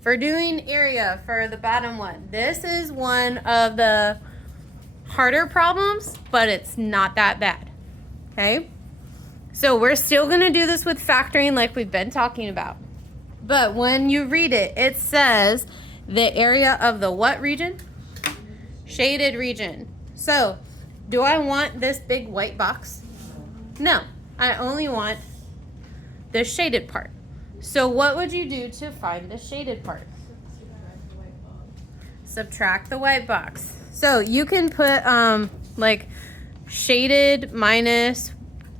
for doing area for the bottom one, this is one of the harder problems, but it's not that bad, okay? So we're still gonna do this with factoring like we've been talking about. But when you read it, it says the area of the what region? Shaded region. So, do I want this big white box? No, I only want the shaded part. So what would you do to find the shaded part? Subtract the white box. So you can put like shaded minus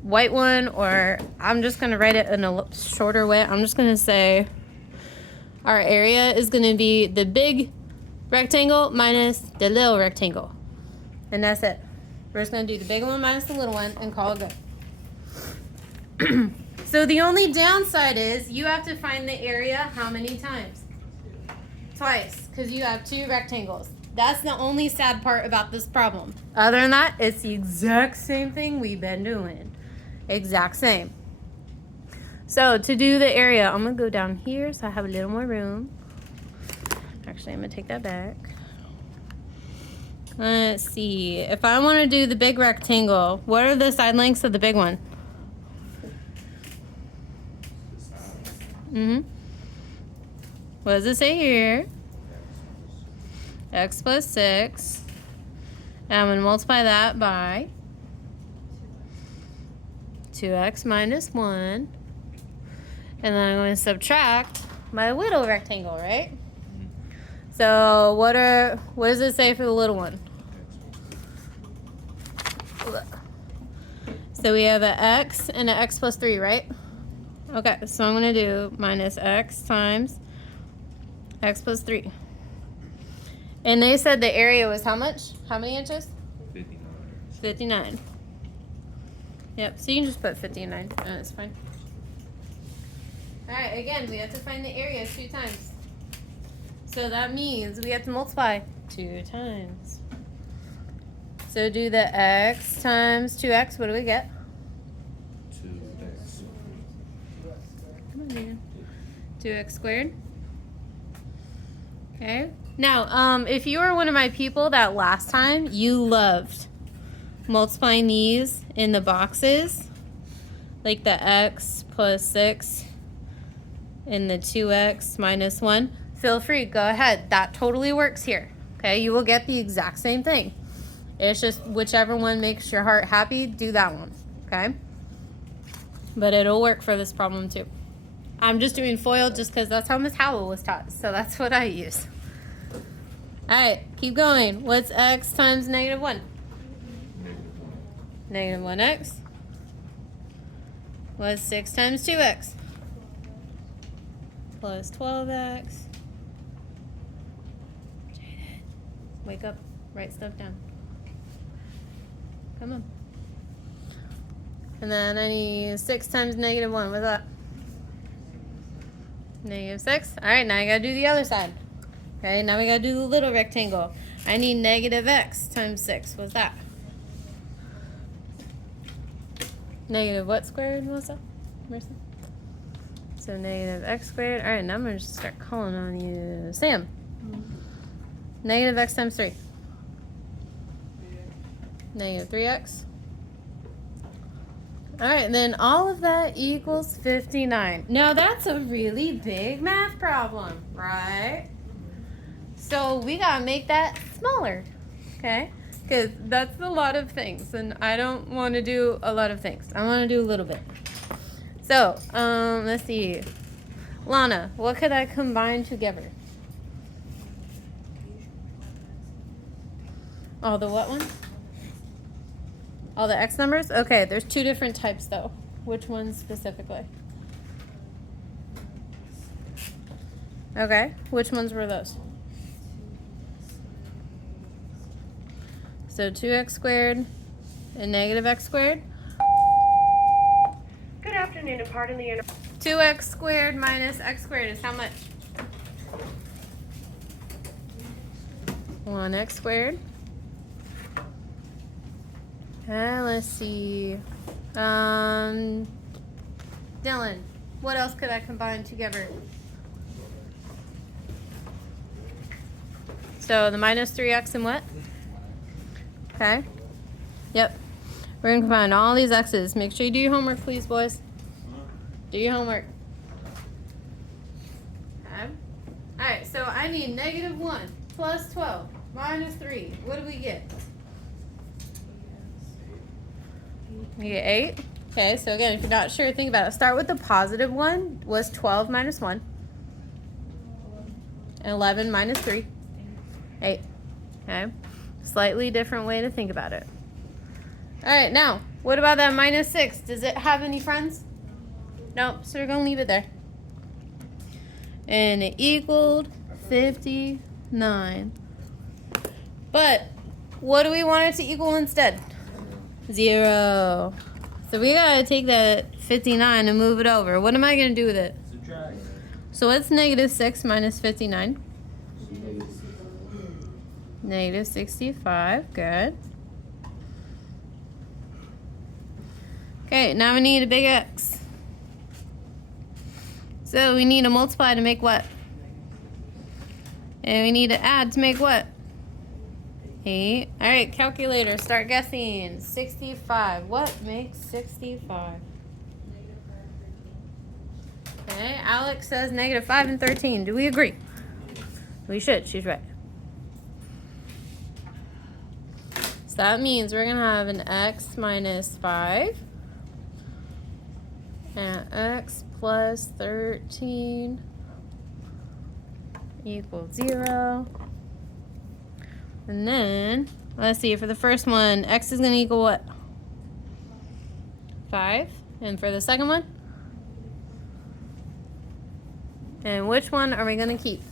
white one, or I'm just gonna write it in a shorter way. I'm just gonna say our area is gonna be the big rectangle minus the little rectangle. And that's it. We're just gonna do the big one minus the little one and call it good. So the only downside is you have to find the area how many times? Twice, because you have two rectangles. That's the only sad part about this problem. Other than that, it's the exact same thing we've been doing. Exact same. So to do the area, I'm gonna go down here so I have a little more room. Actually, I'm gonna take that back. Let's see. If I want to do the big rectangle, what are the side lengths of the big one? What does it say here? X plus 6. And I'm going to multiply that by 2x minus 1. And then I'm going to subtract my little rectangle, right? So what does it say for the little one? So we have an x and an x plus 3, right? Okay, so I'm going to do minus x times x plus 3. And they said the area was how much? How many inches? 59. 59. Yep, so you can just put 59. That's fine. All right, again, we have to find the area 2 times. So that means we have to multiply 2 times. So do the x times 2x. What do we get? 2x. Come on, man. 2x squared. Okay. Now, if you were one of my people that last time you loved multiplying these in the boxes, like the x plus 6 and the 2x minus 1, feel free, go ahead. That totally works here. Okay, you will get the exact same thing. It's just whichever one makes your heart happy, do that one. Okay, but it'll work for this problem too. I'm just doing FOIL just because that's how Miss Howell was taught, so that's what I use. All right, keep going. What's x times negative 1? Negative 1x. What's 6 times 2x? Plus 12x. Jaden, wake up. Write stuff down. Come on. And then I need 6 times negative 1. What's that? Negative 6. All right, now I got to do the other side. Okay, now we got to do the little rectangle. I need negative x times 6. What's that? Negative what squared? What's that, Mercy? So negative x squared. All right, now I'm going to just start calling on you. Sam. Negative x times 3. Negative 3x. All right, and then all of that equals 59. Now that's a really big math problem, right? So we gotta make that smaller, okay? Because that's a lot of things, and I don't want to do a lot of things. I want to do a little bit. So, let's see. Lana, what could I combine together? All the what ones? All the x numbers? Okay, there's 2 different types though. Which ones specifically? Okay, which ones were those? So 2x squared and negative x squared. Good afternoon, and pardon the 2x squared minus x squared is how much? 1x squared. And let's see. Dylan, what else could I combine together? So the minus 3x and what? Okay. Yep. We're going to combine all these x's. Make sure you do your homework, please, boys. Do your homework. Okay. All right, so I need negative 1 plus 12 minus 3. What do we get? You get 8. Okay, so again, if you're not sure, think about it. Start with the positive 1 was 12 minus 1. And 11 minus 3. 8. Okay. Slightly different way to think about it. All right, now, what about that minus 6? Does it have any friends? Nope, so we're going to leave it there. And it equaled 59. But what do we want it to equal instead? 0. So we got to take that 59 and move it over. What am I going to do with it? Subtract. So what's negative 6 minus 59? Negative 65. Good. Okay, now we need a big X. So we need to multiply to make what? And we need to add to make what? 8. All right, calculator, start guessing. 65. What makes 65? Okay, Alex says negative 5 and 13. Do we agree? We should. She's right. So that means we're going to have an x minus 5 and x plus 13 equals 0. And then, let's see, for the first one, x is going to equal what? 5. And for the second one? And which one are we going to keep?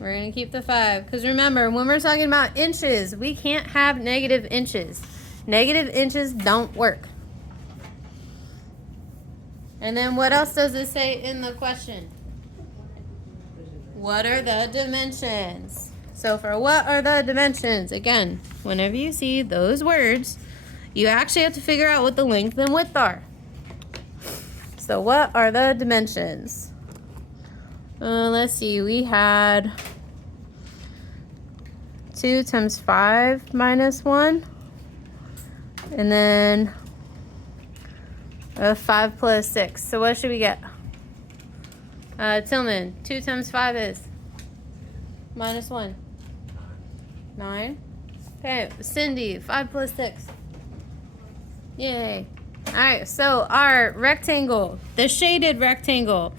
We're going to keep the 5. Because remember, when we're talking about inches, we can't have negative inches. Negative inches don't work. And then what else does it say in the question? What are the dimensions? So for what are the dimensions? Again, whenever you see those words, you actually have to figure out what the length and width are. So what are the dimensions? Let's see, we had 2 times 5 minus 1. And then 5 plus 6. So what should we get? Tillman, 2 times 5 is? Minus 1. 9. Okay, Cindy, 5 plus 6. Yay. Alright, so our rectangle, the shaded rectangle,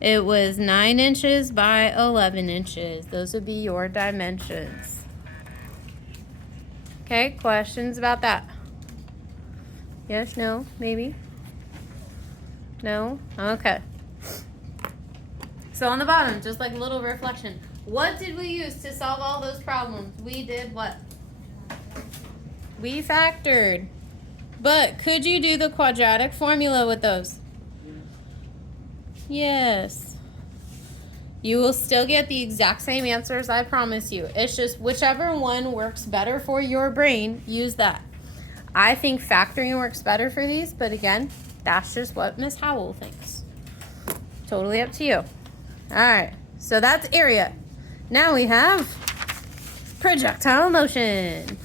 it was 9 inches by 11 inches. Those would be your dimensions. Okay, questions about that? Yes, no, maybe? No? Okay. So on the bottom, just like a little reflection. What did we use to solve all those problems? We did what? We factored. But could you do the quadratic formula with those? Yes. You will still get the exact same answers, I promise you. It's just whichever one works better for your brain, use that. I think factoring works better for these, but again, that's just what Miss Howell thinks. Totally up to you. All right, so that's area. Now we have projectile motion.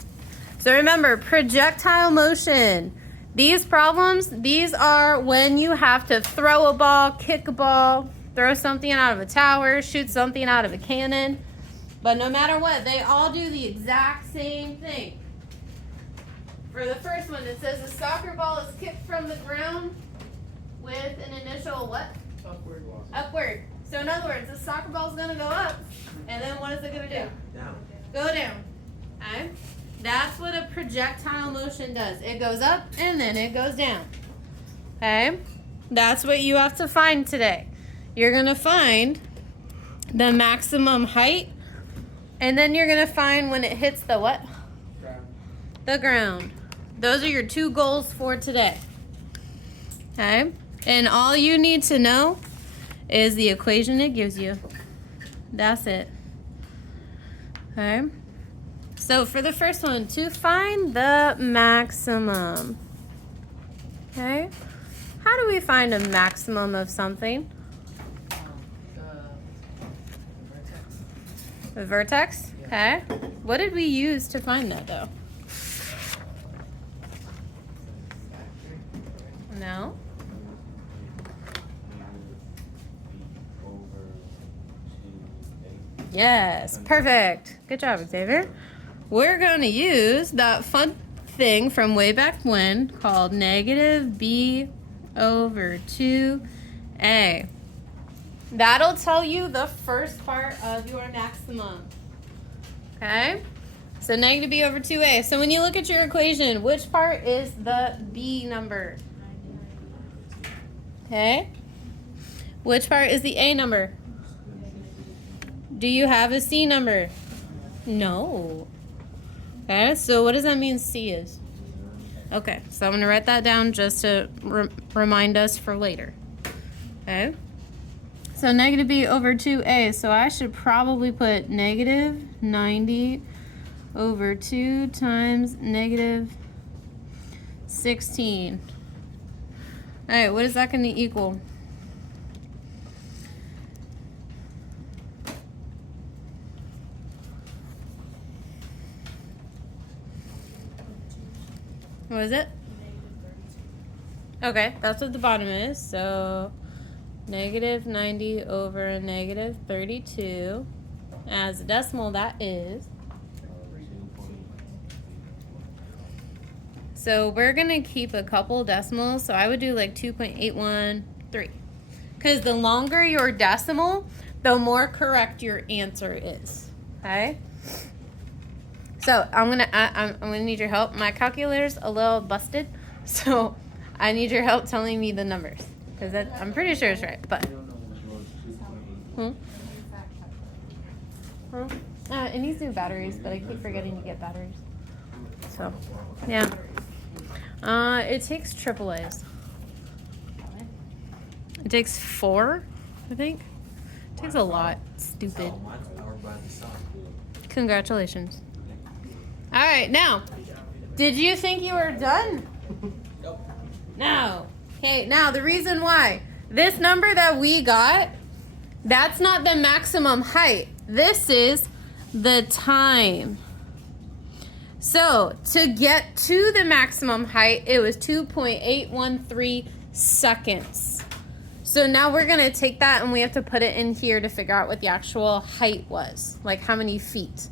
So remember, projectile motion. These problems, these are when you have to throw a ball, kick a ball, throw something out of a tower, shoot something out of a cannon. But no matter what, they all do the exact same thing. For the first one, it says a soccer ball is kicked from the ground with an initial what? Upward velocity. Upward. So in other words, the soccer ball is going to go up, and then what is it going to do? Down. Go down. Okay? That's what a projectile motion does. It goes up, and then it goes down. Okay? That's what you have to find today. You're going to find the maximum height, and then you're going to find when it hits the what? Ground. The ground. Those are your 2 goals for today. Okay? And all you need to know is the equation it gives you. That's it. Okay? So for the first one, to find the maximum. Okay? How do we find a maximum of something? The vertex? Okay. What did we use to find that though? No. Yes, perfect. Good job, Xavier. We're going to use that fun thing from way back when called negative b over 2a. That'll tell you the first part of your maximum. Okay? So negative b over 2a. So when you look at your equation, which part is the b number? Okay? Which part is the a number? Do you have a c number? No. Okay, so what does that mean c is? Okay, so I'm going to write that down just to remind us for later. Okay? So negative b over 2a, so I should probably put negative 90 over 2 times negative 16. All right, what is that going to equal? What is it? Okay, that's what the bottom is. So negative 90 over negative 32. As a decimal, that is. So we're going to keep a couple decimals. So I would do like 2.813. Because the longer your decimal, the more correct your answer is. Okay? So I'm gonna need your help. My calculator's a little busted, so I need your help telling me the numbers because I'm pretty sure it's right. But it needs new batteries, but I keep forgetting to get batteries. So yeah, it takes AAA's. It takes 4, I think. It takes a lot. Stupid. Congratulations. All right, now, did you think you were done? No. Okay, now the reason why. This number that we got, that's not the maximum height. This is the time. So, to get to the maximum height, it was 2.813 seconds. So now we're going to take that and we have to put it in here to figure out what the actual height was, like how many feet.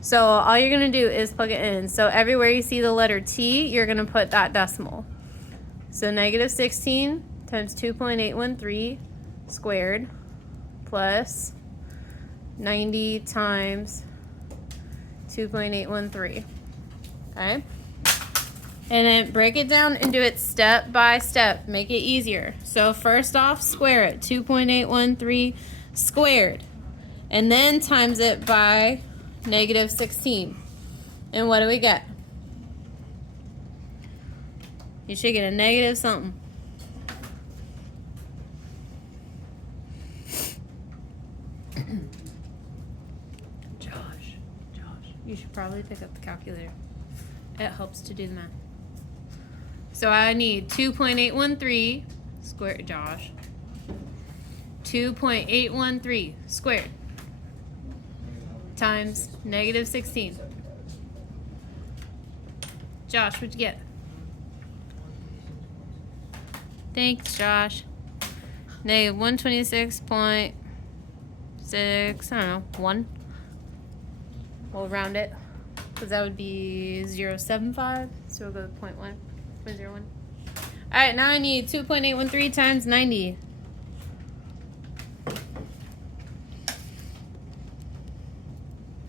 So all you're going to do is plug it in. So everywhere you see the letter T, you're going to put that decimal. So negative 16 times 2.813 squared plus 90 times 2.813. Okay? And then break it down and do it step by step. Make it easier. So first off, square it. 2.813 squared. And then times it by negative 16. And what do we get? You should get a negative something. Josh, you should probably pick up the calculator. It helps to do the math. So I need 2.813 squared, Josh. 2.813 squared times negative 16. Josh, what'd you get? Thanks, Josh. Negative 126.6, I don't know, 1. We'll round it, because that would be 0.75, so we'll go 0.1, 0.01. All right, now I need 2.813 times 90.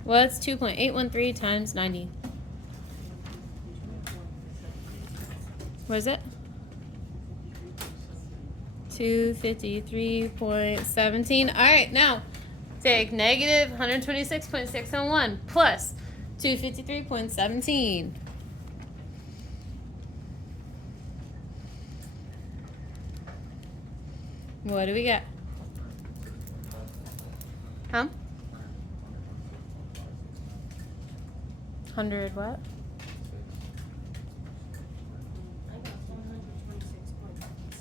What's 2.813 times 90? What is it? 253.17. All right, now take negative 126.601 plus 253.17. What do we get? Huh? 100 what?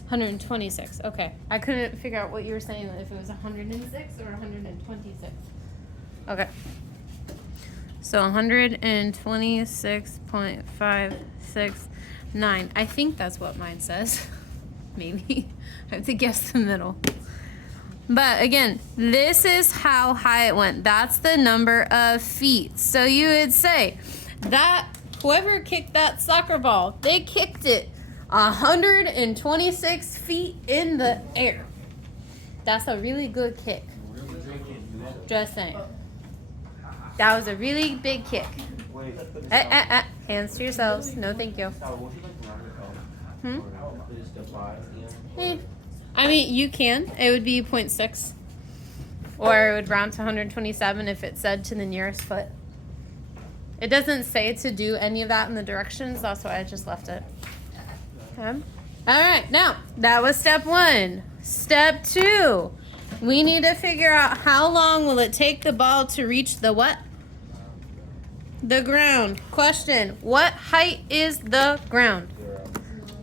126. Okay. I couldn't figure out what you were saying, if it was 106 or 126. Okay. So 126.569. I think that's what mine says. Maybe. I have to guess the middle. But again, this is how high it went. That's the number of feet. So you would say that whoever kicked that soccer ball, they kicked it 126 feet in the air. That's a really good kick. Just saying. That was a really big kick. Hands to yourselves. No, thank you. I mean, you can. It would be 0.6. Or it would round to 127 if it said to the nearest foot. It doesn't say to do any of that in the directions. That's why I just left it. Okay. All right. Now, that was step 1. Step 2. We need to figure out how long will it take the ball to reach the what? The ground. Question. What height is the ground?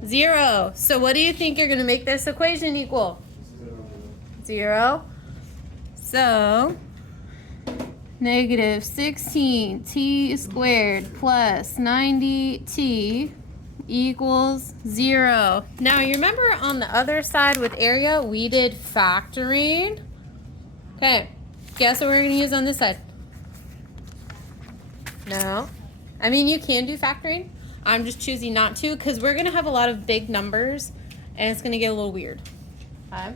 0. So what do you think you're going to make this equation equal? 0. So negative 16t squared plus 90t equals 0. Now you remember on the other side with area we did factoring. Okay, guess what we're going to use on this side? No. I mean, you can do factoring. I'm just choosing not to because we're going to have a lot of big numbers and it's going to get a little weird. Okay.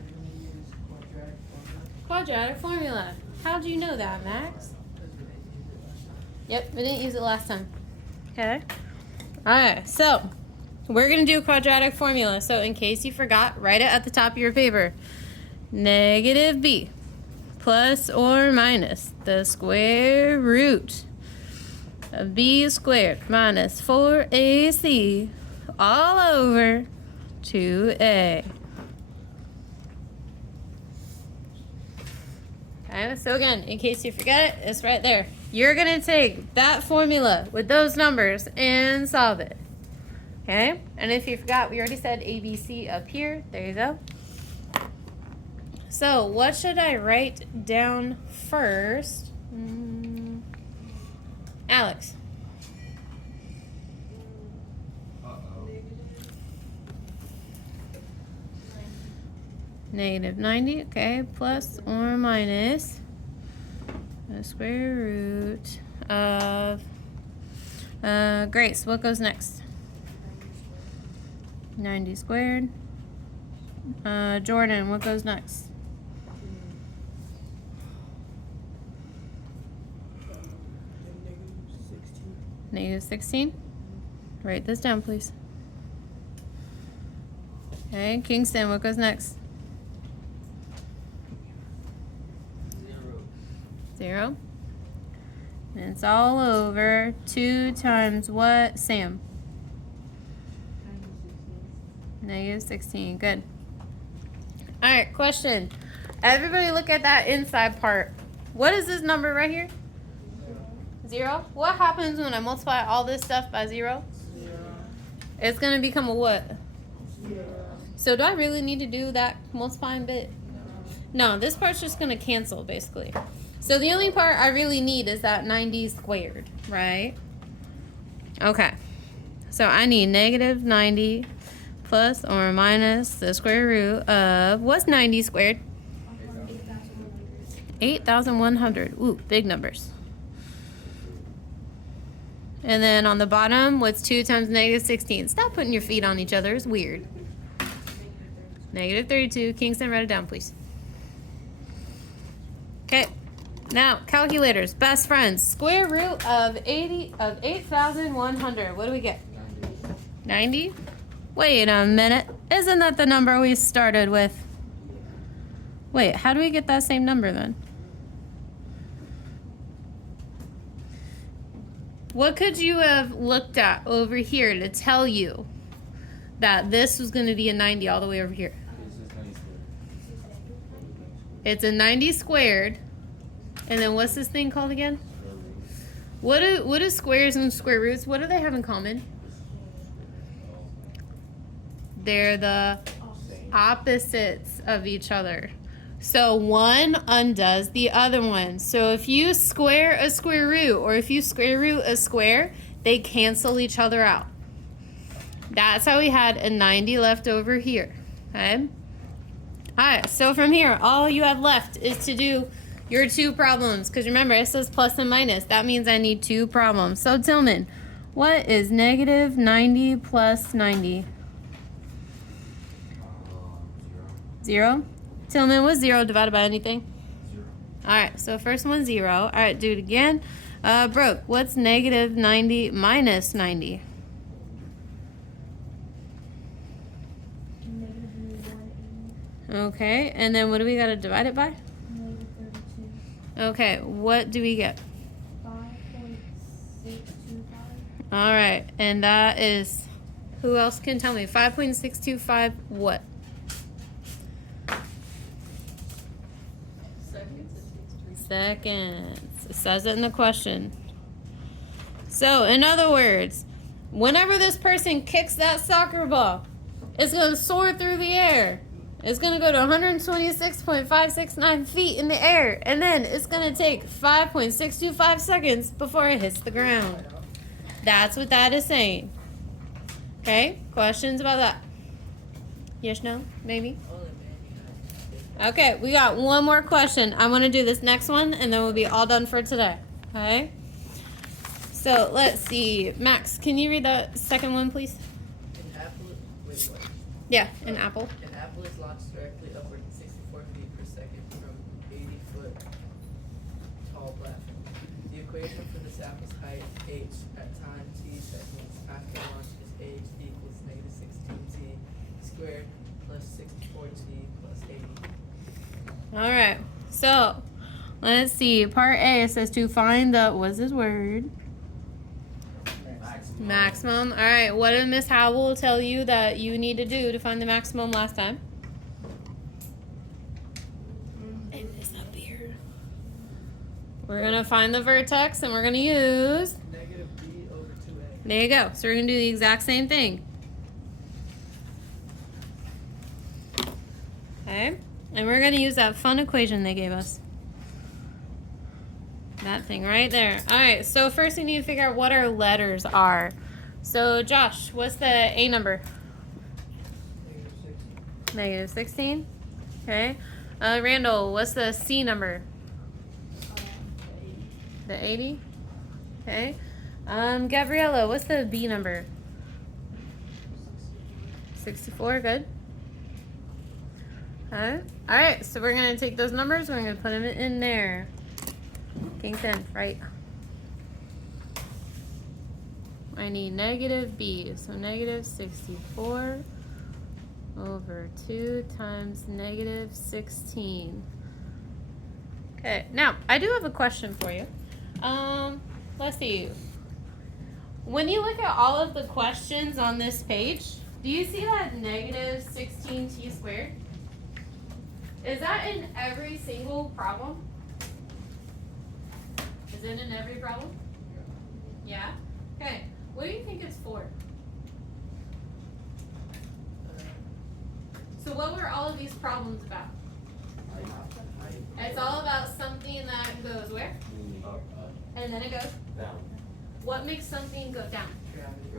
Quadratic formula. How do you know that, Max? Yep, we didn't use it last time. Okay. Alright, so we're going to do a quadratic formula. So in case you forgot, write it at the top of your paper. Negative b plus or minus the square root of b squared minus 4ac all over 2a. Okay, so again, in case you forget it, it's right there. You're going to take that formula with those numbers and solve it. Okay? And if you forgot, we already said ABC up here. There you go. So what should I write down first? Alex. Negative 90, okay, plus or minus the square root of, Grace, what goes next? 90 squared. Jordan, what goes next? Negative 16. Write this down, please. Okay, Kingston, what goes next? 0. And it's all over 2 times what, Sam? Negative 16. Good. All right, question. Everybody look at that inside part. What is this number right here? 0. What happens when I multiply all this stuff by 0? 0. It's going to become a what? 0. So do I really need to do that multiplying bit? No, this part's just going to cancel, basically. So the only part I really need is that 90 squared, right? Okay. So I need negative 90 plus or minus the square root of, what's 90 squared? 8,100. Ooh, big numbers. And then on the bottom, what's 2 times negative 16? Stop putting your feet on each other. It's weird. Negative 32. Kingston, write it down, please. Okay. Now, calculators, best friends. Square root of 8,100. What do we get? 90? Wait a minute. Isn't that the number we started with? Wait, how do we get that same number then? What could you have looked at over here to tell you that this was going to be a 90 all the way over here? It's a 90 squared. And then what's this thing called again? What do squares and square roots, what do they have in common? They're the opposites of each other. So one undoes the other one. So if you square a square root or if you square root a square, they cancel each other out. That's how we had a 90 left over here. Okay? Alright, so from here, all you have left is to do your two problems. Because remember, it says plus and minus. That means I need two problems. So Tillman, what is negative 90 plus 90? 0. Tillman, what's 0 divided by anything? 0. Alright, so first one 0. Alright, do it again. Brooke, what's negative 90 minus 90? Okay, and then what do we got to divide it by? Negative 32. Okay, what do we get? 5.625. All right, and that is, who else can tell me? 5.625 what? Seconds. It says it in the question. So, in other words, whenever this person kicks that soccer ball, it's going to soar through the air. It's going to go to 126.569 feet in the air. And then it's going to take 5.625 seconds before it hits the ground. That's what that is saying. Okay? Questions about that? Yes, no? Maybe? Okay, we got one more question. I want to do this next one, and then we'll be all done for today. Okay? So, let's see. Max, can you read the second one, please? An apple, wait, what? Yeah, an apple. An apple is launched directly upward 64 feet per second from 80-foot tall platform. The equation for this apple's height, h, at time t seconds after launch is h equals negative 16t squared plus 64t plus 80. All right. So, let's see. Part A, it says to find the, what's this word? Maximum. All right. What did Miss Howell tell you that you need to do to find the maximum last time? I miss that beard. We're going to find the vertex, and we're going to use... Negative b over 2a. There you go. So, we're going to do the exact same thing. Okay. And we're going to use that fun equation they gave us. That thing right there. All right, so first we need to figure out what our letters are. So, Josh, what's the A number? Negative 16. -16. Okay. Randall, what's the C number? The 80. Okay. Gabriella, what's the B number? 64. Good. All right, so we're going to take those numbers, we're going to put them in there. Kingston, right. I need negative b, so negative 64 over 2 times negative 16. Okay, now, I do have a question for you. Let's see. When you look at all of the questions on this page, do you see that negative 16t squared? Is that in every single problem? Is it in every problem? Yeah? Okay. What do you think it's for? So what were all of these problems about? It's all about something that goes where? And then it goes? Down. What makes something go down? Gravity.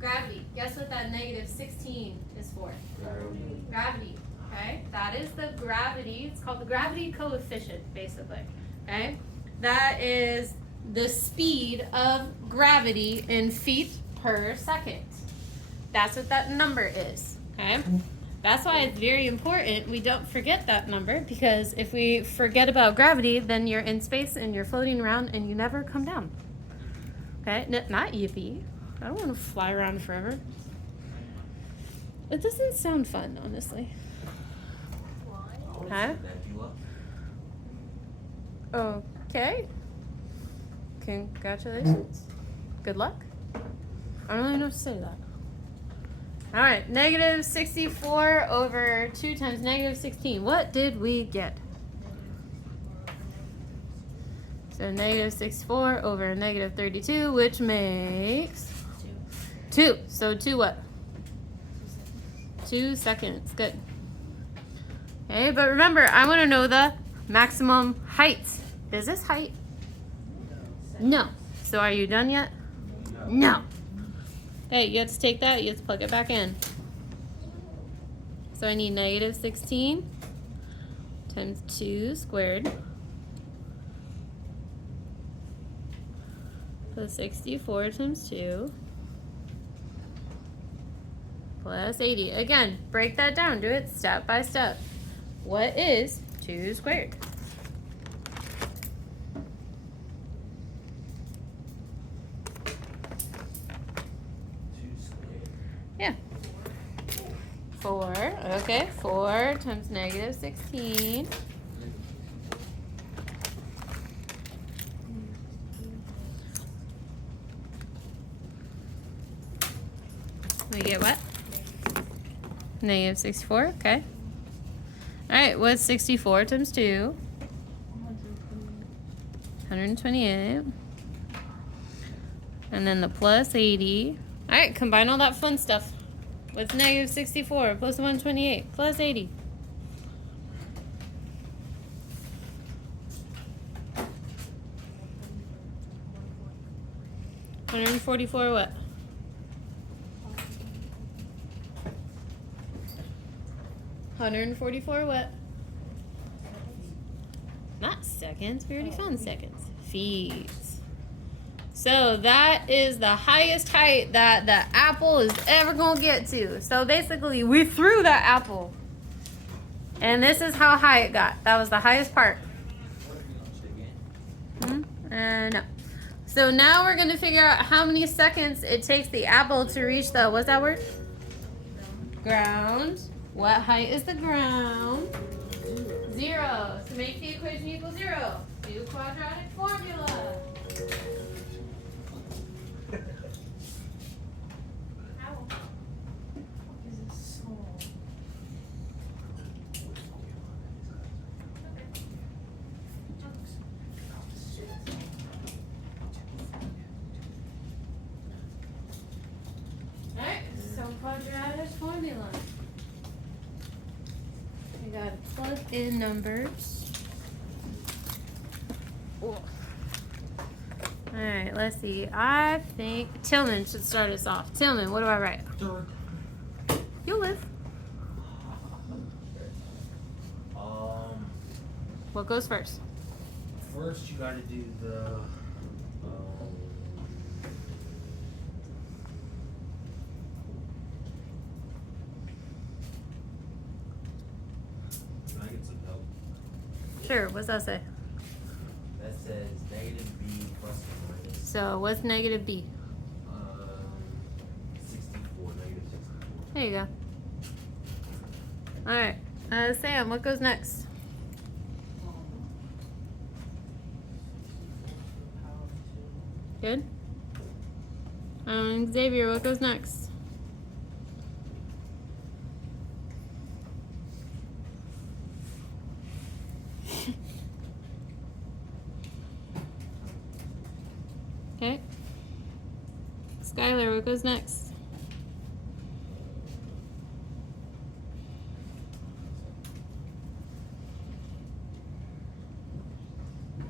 Gravity. Guess what that negative 16 is for? Gravity. Gravity. Okay? That is the gravity. It's called the gravity coefficient, basically. Okay? That is the speed of gravity in feet per second. That's what that number is. Okay? That's why it's very important we don't forget that number, because if we forget about gravity, then you're in space and you're floating around and you never come down. Okay? Not yippee. I don't want to fly around forever. It doesn't sound fun, honestly. Huh? Okay. Congratulations. Good luck. I don't really know what to say to that. All right, negative 64 over 2 times negative 16. What did we get? So negative 64 over negative 32, which makes 2. So 2 what? 2 seconds. Good. Okay, but remember, I want to know the maximum height. Is this height? No. So are you done yet? No. Okay, you have to take that, you have to plug it back in. So I need negative 16 times 2 squared plus 64 times 2 plus 80. Again, break that down. Do it step by step. What is 2 squared? Yeah. 4. Okay, 4 times negative 16. We get what? Negative 64, okay. Alright, what's 64 times 2? 128. And then the plus 80. Alright, combine all that fun stuff. What's negative 64 plus 128 plus 80? $144 what? $144 what? Not seconds. We already found seconds. Feet. So that is the highest height that the apple is ever going to get to. So basically, we threw that apple. And this is how high it got. That was the highest part. No. So now we're going to figure out how many seconds it takes the apple to reach the, what's that word? Ground. What height is the ground? 0. To make the equation equal 0, do quadratic formula. Alright, so quadratic formula. We gotta plug in numbers. Alright, let's see. I think Tillman should start us off. Tillman, what do I write? You'll live. What goes first? First, you gotta do the. Can I get some help? Sure, what's that say? That says negative b plus or minus. So, what's negative b? 64, negative 64. There you go. Alright, Sam, what goes next? Good. Xavier, what goes next? Okay. Skylar, what goes next?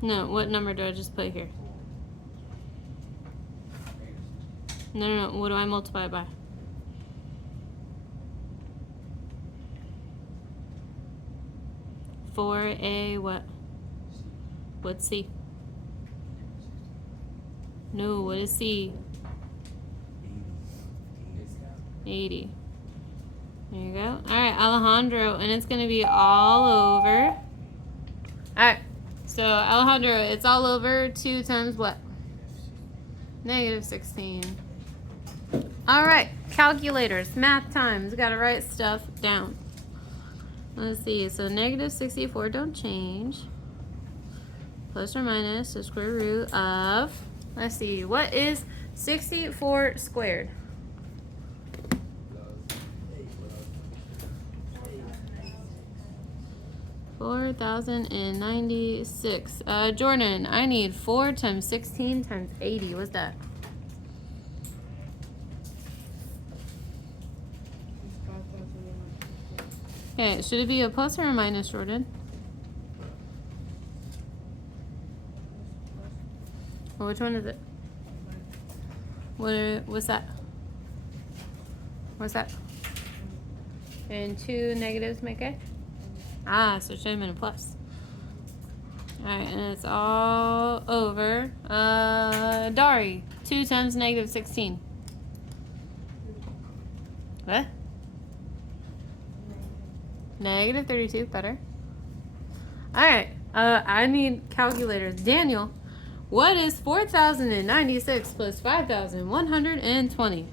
No, what number do I just put here? No. What do I multiply by? For a what? What's C? No, what is C? 80. There you go. Alright, Alejandro, and it's going to be all over. Alright, so Alejandro, it's all over 2 times what? Negative 16. Alright, calculators, math times. We gotta write stuff down. Let's see, so negative 64 don't change. Plus or minus the square root of, let's see, what is 64 squared? 4,096. Jordan, I need 4 times 16 times 80. What's that? Okay, should it be a plus or a minus, Jordan? Or which one is it? What's that? What's that? And 2 negatives make a? Ah, so it should have been a plus. Alright, and it's all over. Dari, 2 times negative 16. What? Negative 32, better. Alright, I need calculators. Daniel, what is 4,096 plus 5,120?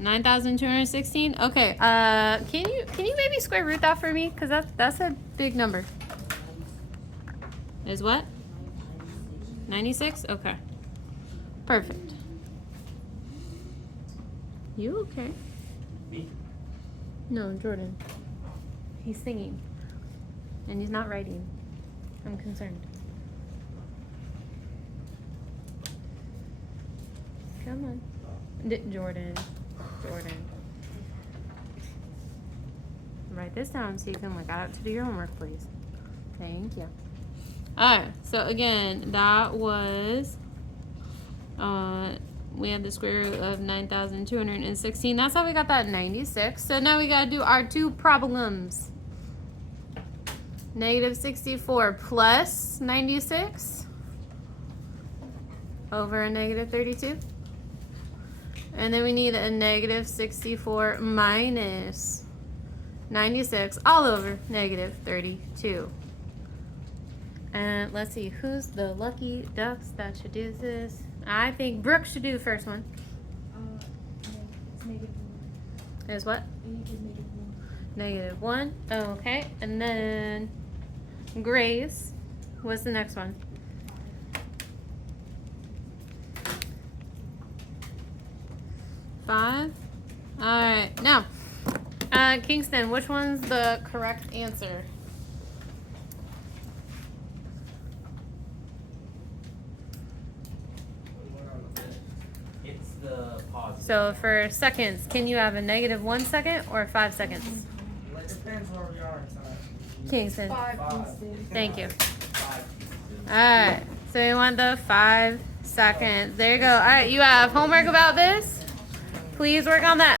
$9,216. Okay. Can you maybe square root that for me? Cause that's a big number. Is what? 96. Okay. Perfect. You okay? Me. No, Jordan. He's singing, and he's not writing. I'm concerned. Come on, Jordan. Write this down so you can look out to do your homework, please. Thank you. Alright, so again, that was we had the square root of 9,216. That's how we got that 96. So now we gotta do our 2 problems. Negative 64 plus 96 over a negative 32. And then we need a negative 64 minus 96 all over negative 32. And let's see, who's the lucky ducks that should do this? I think Brooke should do the first one. It's negative 1. Is what? It is Negative negative 1. 1. Okay. And then Grace. What's the next one? Five. All right. Now, Kingston, which one's the correct answer? It's the positive. So for seconds, can you have a negative 1 second or 5 seconds? Well, it depends where we are in time. Kingston. 5 Five. instead. Thank you. 5. All right. So we want the 5 seconds. There you go. All right. You have homework about this? Please work on that.